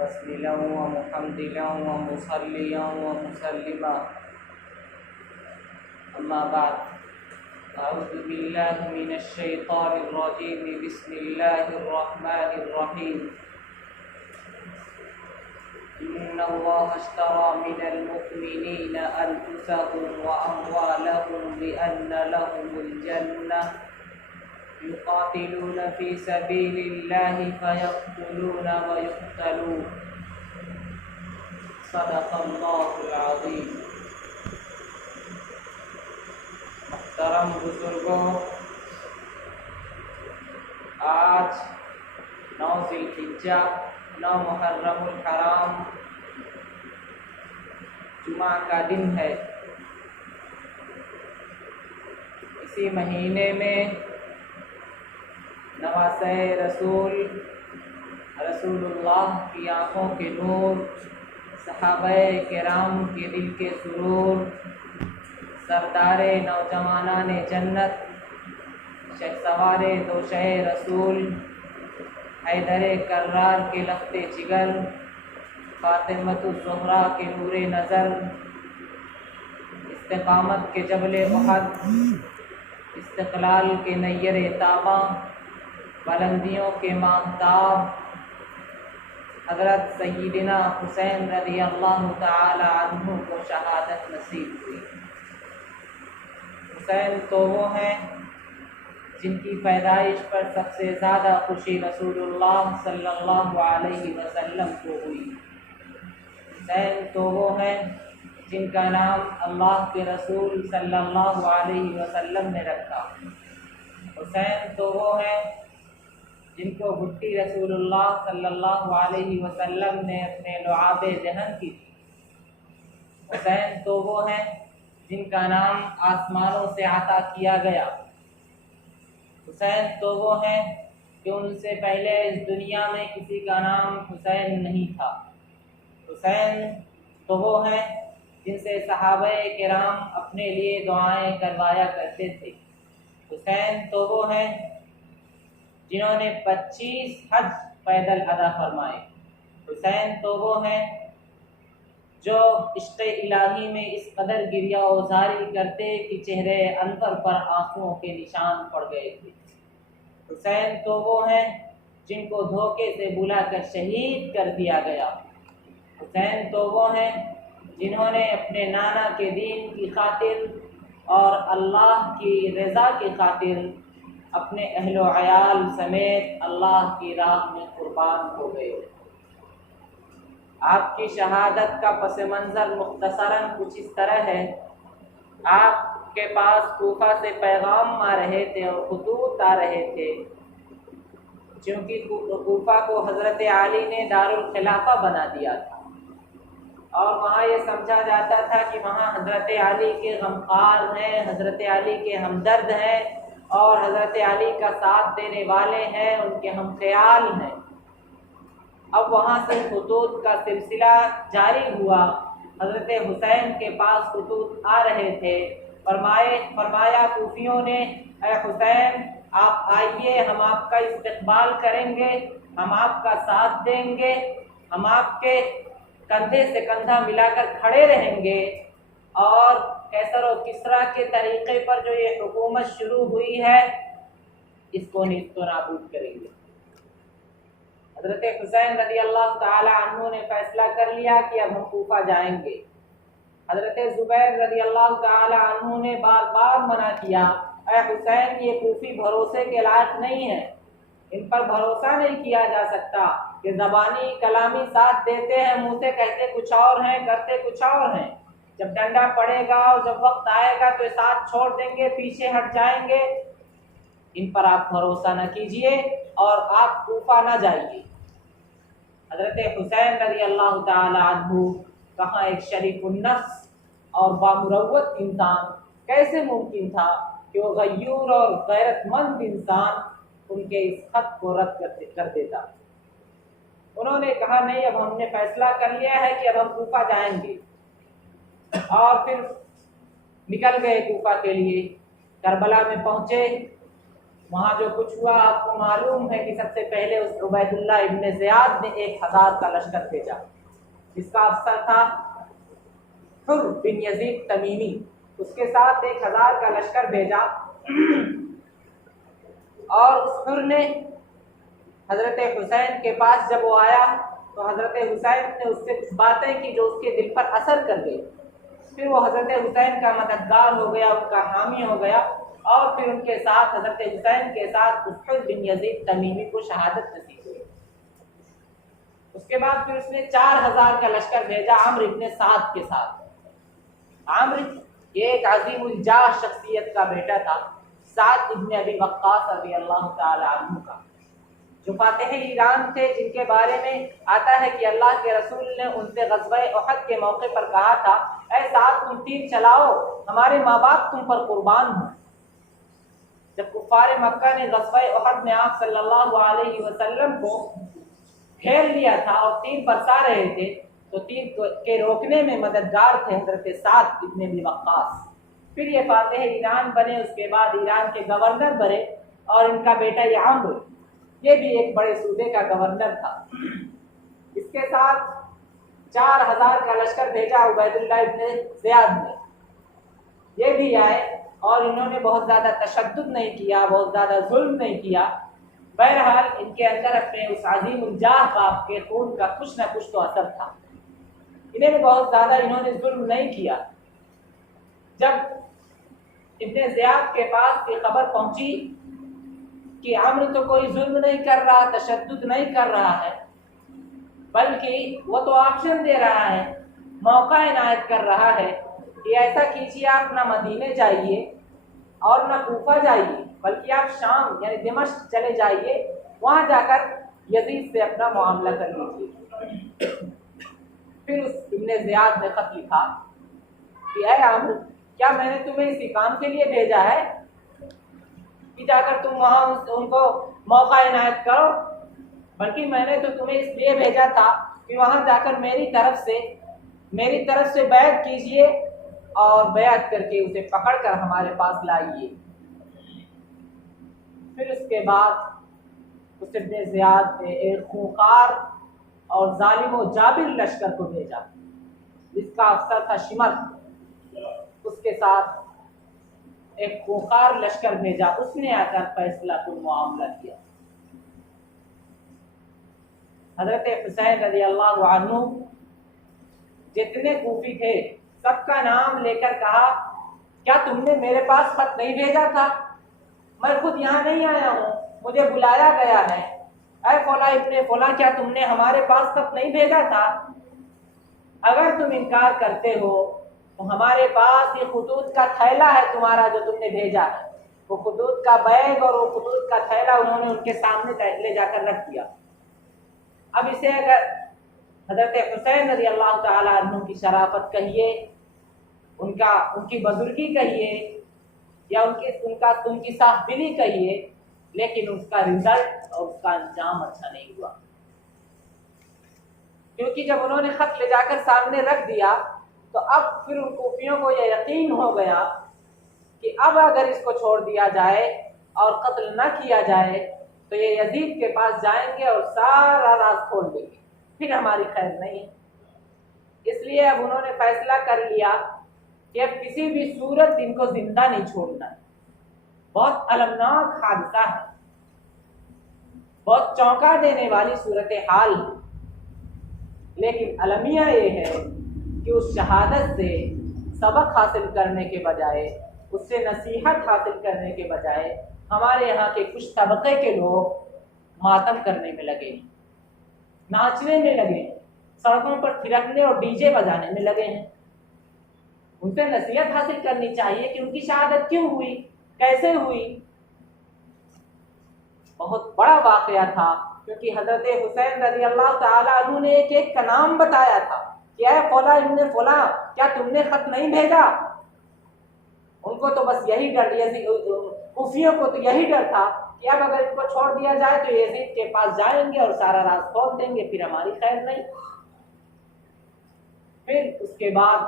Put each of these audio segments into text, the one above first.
तस्लीला व मुहम्दिला व मुसल्लिया व मुसल्लिमा अम्मा बाद अऊज़ु बिल्लाहि मिनश शैतानिर रजीम बिस्मिल्लाहिर रहमानिर रहीम इन्नल्लाहा अश्तरा मिनल मुअ्मिनीना अनफुसहुम व अम्वालहुम बिअन्ना लहुमुल जन्नह युक़ातिलूना फ़ी सबीलिल्लाहि फ़यक़्तुलून व युक़्तलून सदक़ल्लाहुल अज़ीम। मुहतरम बुजुर्गों, आज 9 ज़िलहिज्जा 9 मुहर्रमुल हराम जुमा का दिन है। इसी महीने में नवासे रसूलुल्लाह की आँखों के नूर, सहाबाए किराम के दिल के सुरूर, सरदारे नौजवानाने जन्नत, शख्सवारे दोशे रसूल, हैदरे कर्रार के लफ्ते जिगर, फातिमतुज़ ज़ुहरा के नूरे नज़र, इस्तिक़ामत के जबले उहद, इस्तिक़लाल के नय्यरे ताबा, बुलंदियों के माहताब हज़रत सय्यिदिना हुसैन रज़ियल्लाहु ताला अन्हु को शहादत नसीब हुई। हुसैन तो वो हैं जिनकी पैदाइश पर सबसे ज़्यादा खुशी रसूलुल्लाह सल्लल्लाहु अलैहि वसल्लम को हुई। हुसैन तो वो हैं जिनका नाम अल्लाह के रसूल सल्लल्लाहु अलैहि वसल्लम ने रखा। हुसैन तो वो हैं जिनको भुट्टी रसूलुल्लाह सल्लल्लाहु अलैहि वसल्लम ने अपने लुआबे दहन की थी। हुसैन तो वो हैं जिनका नाम आसमानों से अता किया गया। हुसैन तो वो हैं कि उनसे पहले इस दुनिया में किसी का नाम हुसैन नहीं था। हुसैन तो वो हैं जिनसे सहाबाए किराम अपने लिए दुआएं करवाया करते थे। हुसैन तो वो हैं जिन्होंने 25 हज पैदल अदा फरमाए। हुसैन तो वो हैं जो इश्क़ इलाही में इस कदर गिरिया उजारी करते कि चेहरे अंतर पर आंसुओं के निशान पड़ गए थे। हुसैन तो वो हैं जिनको धोखे से बुलाकर शहीद कर दिया गया। हुसैन तो वो हैं जिन्होंने अपने नाना के दीन की खातिर और अल्लाह की रज़ा की खातिर अपने अहलो अयाल समेत अल्लाह की राह में कुर्बान हो गए। आपकी शहादत का पस मंज़र मुख्तसरन कुछ इस तरह है। आपके पास कूफा से पैगाम आ रहे थे और खुतूत आ रहे थे, क्योंकि कूफा को हज़रत अली ने दारुल खिलाफा बना दिया था और वहाँ ये समझा जाता था कि वहाँ हज़रत अली के गमखार हैं, हज़रत अली के हमदर्द हैं और हज़रत अली का साथ देने वाले हैं, उनके हम ख्याल हैं। अब वहाँ से खुतूत का सिलसिला जारी हुआ। हज़रत हुसैन के पास खुतूत आ रहे थे। फरमाया कूफियों ने, ऐ हुसैन आप आइए, हम आपका इस्तकबाल करेंगे, हम आपका साथ देंगे, हम आपके कंधे से कंधा मिलाकर खड़े रहेंगे और कैसर और किसरा के तरीक़े पर जो ये हुकूमत शुरू हुई है इसको निस्तो नाबूद करेंगे। हज़रत हुसैन रज़ियल्लाहु ताला अन्हु ने फैसला कर लिया कि अब हम कूफा जाएंगे। हज़रत ज़ुबैर रज़ियल्लाहु ताला अन्हु ने बार बार मना किया, ऐ हुसैन ये कूफी भरोसे के लायक नहीं है, इन पर भरोसा नहीं किया जा सकता कि ज़बानी कलामी साथ देते हैं, मुँह से कहते कुछ और हैं, करते कुछ और हैं। जब डंडा पड़ेगा और जब वक्त आएगा तो साथ छोड़ देंगे, पीछे हट जाएंगे। इन पर आप भरोसा न कीजिए और आप कूफा न जाइए। हज़रत हुसैन रज़ियल्लाहु ताला अन्हु कहाँ एक शरीफुन नफ्स और बामुरव्वत इंसान, कैसे मुमकिन था कि वो गयूर और गैरतमंद इंसान उनके इस खत को रद्द कर देता। उन्होंने कहा नहीं, अब हमने फैसला कर लिया है कि अब हम कूफा जाएंगे और फिर निकल गए कूफा के लिए। करबला में पहुंचे वहाँ जो कुछ हुआ आपको मालूम है कि सबसे पहले उस उबैदुल्लाह इब्न ज़ियाद ने 1000 का लश्कर भेजा, जिसका अफसर था हुर बिन यजीद तमीमी। उसके साथ 1000 का लश्कर भेजा और उस हुर ने हज़रत हुसैन के पास जब वो आया तो हज़रत हुसैन ने उससे कुछ बातें की जो उसके दिल पर असर कर गई। फिर वो हज़रत हुसैन का मददगार हो गया, उनका हामी हो गया और फिर उनके साथ हज़रत हुसैन के साथ हुर बिन यजीद तमीमी को शहादत नसीब हुई। उसके बाद फिर उसने 4000 का लश्कर भेजा आम्र इब्न साद के साथ। आम्र ये एक अजीमुल जाह शख्सियत का बेटा था, साद इब्न अबी वक्कास रज़ी अल्लाह ताला अन्हु का, जो फातिह ईरान थे, जिनके बारे में आता है कि अल्लाह के रसूल ने उनसे ग़ज़वा उहद के मौके पर कहा था, ऐ साद तुम तीर चलाओ, हमारे माँ बाप तुम पर कुर्बान हो। जब कुफ़ार मक्का ने ग़ज़वा उहद में आप सल्लल्लाहु अलैहि वसल्लम को घेर लिया था और तीर बरसा रहे थे, तो तीर के रोकने में मददगार थे हज़रत साद इब्न अबी वक्कास। फिर ये फातिह ईरान बने, उसके बाद ईरान के गवर्नर बने और इनका बेटा ये आम्र, ये भी एक बड़े सूबे का गवर्नर था। इसके साथ 4000 का लश्कर भेजा उबैदुल्लाह इब्न ज़ियाद ने, ये भी आए और इन्होंने बहुत ज़्यादा तशद्दुद नहीं किया, बहुत ज़्यादा जुल्म नहीं किया। बहरहाल इनके अंदर अपने उस अज़ीमुल जाह बाप के खून का कुछ ना कुछ तो असर था, इन्हें भी बहुत ज़्यादा इन्होंने जुल्म नहीं किया। जब इब्न ज़ियाद के पास ये खबर पहुंची कि आम्र तो कोई जुल्म नहीं कर रहा, तशद्दुद नहीं कर रहा है, बल्कि वो तो ऑप्शन दे रहा है, मौका इनायत कर रहा है कि ऐसा कीजिए आप ना मदीने जाइए और ना कूफा जाइए, बल्कि आप शाम यानी दिमश्क चले जाइए, वहाँ जाकर यजीद से अपना मामला कर लीजिए। फिर उस इब्न ज़ियाद ने खत लिखा कि ऐ आम्र, क्या मैंने तुम्हें इसी काम के लिए भेजा है कि जाकर तुम वहाँ उनको मौका इनायत करो, बल्कि मैंने तो तुम्हें इसलिए भेजा था कि वहाँ जाकर मेरी तरफ से बैत कीजिए और बैत करके उसे पकड़कर हमारे पास लाइए। फिर उसके बाद उस इब्न ज़ियाद ने एक खूंखार और जालिम व जाबिर लश्कर को भेजा, जिसका अफसर था शिमर। उसके साथ एक खूंखार लश्कर भेजा, उसने आकर फैसला कुल मामला किया। हज़रत हुसैन रज़ी अल्लाहु अन्हु जितने कूफी थे सबका नाम लेकर कहा, क्या तुमने मेरे पास खत नहीं भेजा था? मैं खुद यहाँ नहीं आया हूँ, मुझे बुलाया गया है। ऐ फौला इब्ने फौला, क्या तुमने हमारे पास खत नहीं भेजा था? अगर तुम इनकार करते हो तो हमारे पास ये खुतूत का थैला है तुम्हारा जो तुमने भेजा है। वो खुतूत का बैग और वो खुतूत का थैला उन्होंने उनके सामने ले जाकर रख दिया। अब इसे अगर हज़रत हुसैन रज़ी अल्लाह ताला अन्हु की शराफत कहिए, उनकी बुजुर्गी कहिए या उनकी साहबिली कहिए, लेकिन उसका रिजल्ट और उसका अंजाम अच्छा नहीं हुआ। क्योंकि जब उन्होंने खत ले जाकर सामने रख दिया तो अब फिर उन कूफियों को यह यकीन हो गया कि अब अगर इसको छोड़ दिया जाए और कत्ल न किया जाए तो ये यजीद के पास जाएंगे और सारा राज खोल देंगे, फिर हमारी खैर नहीं है। इसलिए अब उन्होंने फैसला कर लिया कि अब किसी भी सूरत इनको जिंदा नहीं छोड़ना है। बहुत अलमनाक हादसा है, बहुत चौंका देने वाली सूरत हाल है, लेकिन अलमिया ये है कि उस शहादत से सबक हासिल करने के बजाय, उससे नसीहत हासिल करने के बजाय हमारे यहाँ के कुछ तबके के लोग मातम करने में लगे, नाचने में लगे, सड़कों पर थिरकने और डीजे बजाने में लगे हैं। उनसे नसीहत हासिल करनी चाहिए कि उनकी शहादत क्यों हुई, कैसे हुई। बहुत बड़ा वाकया था, क्योंकि हजरत हुसैन रज़ी अल्लाह ताला अन्हु ने एक का नाम बताया था कि ऐ फौला इब्ने फौला, क्या तुमने खत नहीं भेजा? उनको तो बस यही डर, कुफियों को तो यही डर था कि अब अगर इनको छोड़ दिया जाए तो यजीद के पास जाएंगे और सारा राज खोल देंगे, फिर हमारी खैर नहीं। फिर उसके बाद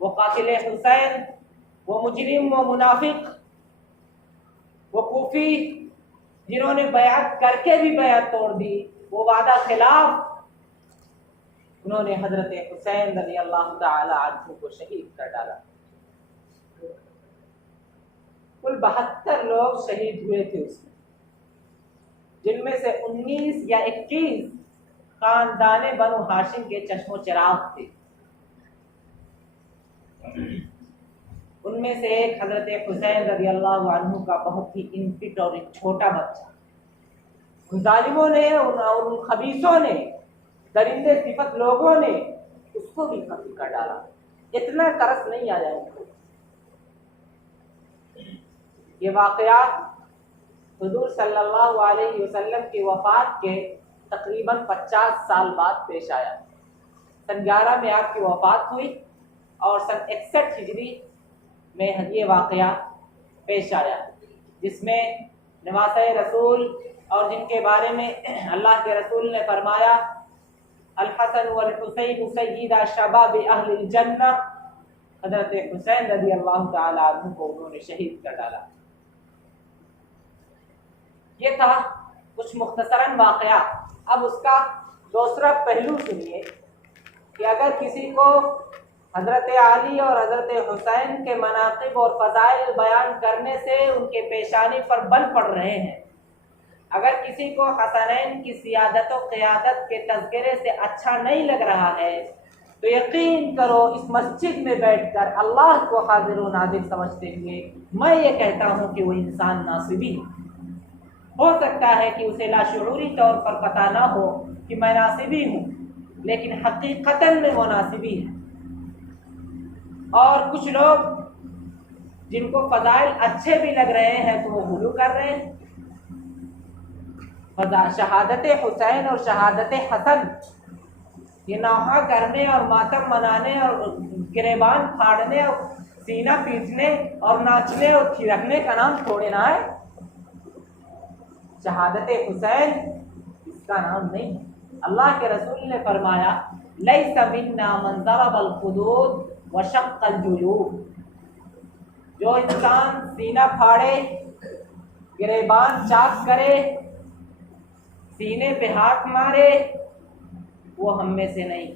वो कातिल हुसैन, वो मुजरिम, वो मुनाफिक, वो कूफी जिन्होंने बयात करके भी बयात तोड़ दी, वो वादा खिलाफ, उन्होंने हजरत हुसैन रज़ी अल्लाह ताला अन्हु को शहीद कर डाला। कुल 72 लोग शहीद हुए थे उसमें, जिनमें से 19 या 21 खानदाने बनु हाशिम के चश्मो चिराग थे। उनमें से एक हजरत हुसैन रज़ी अल्लाह अन्हु का बहुत ही इनफिट और एक छोटा बच्चा, उन जालिमों ने, उन खबीसों ने, दरिंदे सिफत लोगों ने उसको भी कत्ल कर डाला। इतना तरस नहीं आया उनको। ये वाकया हुजूर सल्लल्लाहु अलैहि वसल्लम की वफात के तकरीबन 50 साल बाद पेश आया। सन 11 में आपकी वफात हुई और सन 61 हिजरी में ये वाकया पेश आया, जिसमें नवासे रसूल और जिनके बारे में अल्लाह के रसूल ने फरमाया, अल हसन वल हुसैन सय्यिदा शबाब अहलिल जन्नह, हजरत हुसैन रज़ी अल्लाह ताला अन्हु को उन्होंने शहीद कर डाला। ये था कुछ मुख्तसरन वाकया। अब उसका दूसरा पहलू सुनिए कि अगर किसी को हजरत अली और हजरत हुसैन के मनाक़िब और फ़ज़ाइल बयान करने से उनके पेशानी पर बल पड़ रहे हैं, अगर किसी को हसनैन की सियादत और क़ियादत के तज़किरे से अच्छा नहीं लग रहा है, तो यकीन करो इस मस्जिद में बैठकर अल्लाह को हाजिर व नाज़िर समझते हुए मैं ये कहता हूँ कि वो इंसान नासिबी है। हो सकता है कि उसे लाशऊरी तौर पर पता ना हो कि मैं नासिबी हूँ, लेकिन हकीकतन में वो नासिबी है। और कुछ लोग जिनको फ़ज़ाइल अच्छे भी लग रहे हैं तो वो गुलू कर रहे हैं। शहादत हुसैन और शहादत हसन, ये नौहा करने और मातम मनाने और गिरेबान फाड़ने और सीना पीटने और नाचने और थिरकने का नाम थोड़े ना है। शहादत हुसैन इसका नाम नहीं। अल्लाह के रसूल ने फरमाया, लैसा मिन्ना मन ज़रबल खुदूद व शक्कल जुयूब, जो इंसान सीना फाड़े, गिरेबान चाक करे, सीने पे हाथ मारे, वो हम में से नहीं।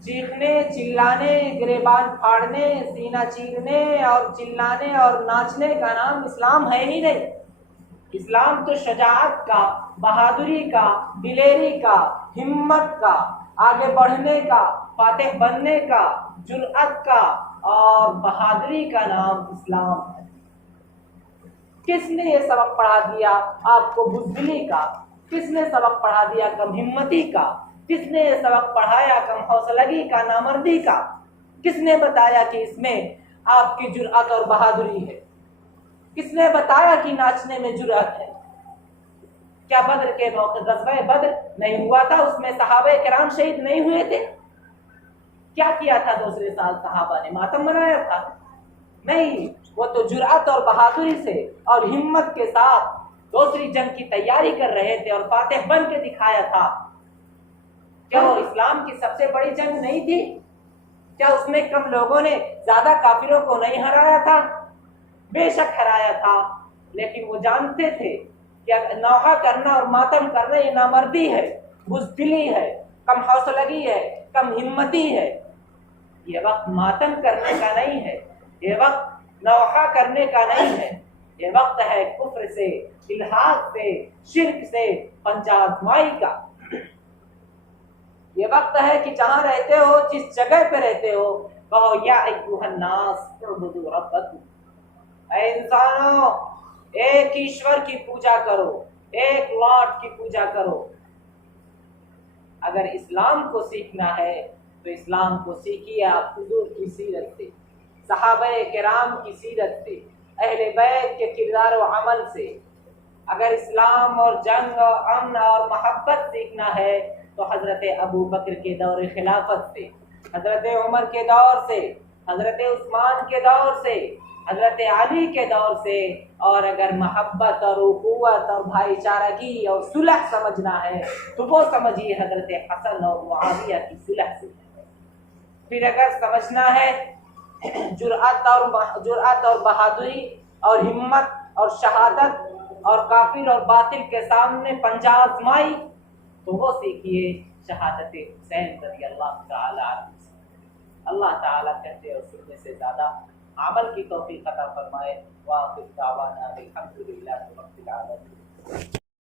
चीखने, चिल्लाने, गिरेबान फाड़ने, सीना चीरने और चिल्लाने और नाचने का नाम इस्लाम है ही नहीं। इस्लाम तो शजाअत का, बहादुरी का, दिलेरी का, हिम्मत का, आगे बढ़ने का, फातेह बनने का, जुर्अत का और बहादुरी का नाम इस्लाम है। किसने ये सबक पढ़ा दिया आपको बुज़दिली का? किसने सबक पढ़ा दिया कम हिम्मती का? किसने ये सबक पढ़ाया कम हौसलगी का, नामर्दी का? किसने बताया कि इसमें आपकी जुर्अत और बहादुरी है? किसने बताया कि नाचने में जुर्अत है? क्या बद्र के मौके ग़ज़वा बद्र नहीं हुआ था, उसमें सहाबे किराम शहीद नहीं हुए थे? क्या किया था दूसरे साल सहाबा ने? मातम मनाया था? नहीं, वो तो जुर्अत और बहादुरी से और हिम्मत के साथ दूसरी जंग की तैयारी कर रहे थे और फातेह बन के दिखाया था। क्या वो इस्लाम की सबसे बड़ी जंग नहीं थी? क्या उसमें कम लोगों ने ज्यादा काफिरों को नहीं हराया था? बेशक हराया था, लेकिन वो जानते थे कि नौहा करना और मातम करना ये नामर्दी है, बुज़दिली है, कम हौसलगी है, कम हिम्मती है। ये वक्त मातम करने का नहीं है, ये वक्त नौहा करने का नहीं है, ये वक्त है कुफ्र से, इल्हाद से, शिर्क से पंचाज़माई का। ये वक्त है कि जहां रहते हो, जिस जगह पे रहते हो, कहो या अय्युहन्नास उअ्बुदू रब्बकुम, ऐ इंसानों एक ईश्वर की पूजा करो, एक लॉर्ड की पूजा करो। अगर इस्लाम को सीखना है तो इस्लाम को सीखिए आप हुजूर की सीरत से, सहाबे किराम की सीरत से, अहले बैत के किरदार व अमल से। अगर इस्लाम और जंग और अमन और मोहब्बत सीखना है तो हज़रत अबू बकर के दौर खिलाफत से, हज़रत उमर के दौर से, हज़रत उस्मान के दौर से, हज़रत अली के दौर से। और अगर मोहब्बत और उख़ुवत और भाईचारगी और सुलह समझना है तो वो समझिए हज़रत हसन और मुआविया की सुलह से। फिर अगर समझना है जुर्अत और बहादुरी और हिम्मत और शहादत और काफिर और बातिल के सामने पंजा आजमाई तो वो सीखिए शहादत हुसैन रज़ी अल्लाह ताला अन्हु से। अल्लाह ताला कहते और सुनने से ज़्यादा अमल की तौफीक अता फरमाए। वाक़िफ़ दावाना अल्हम्दुलिल्लाहि रब्बिल आलमीन।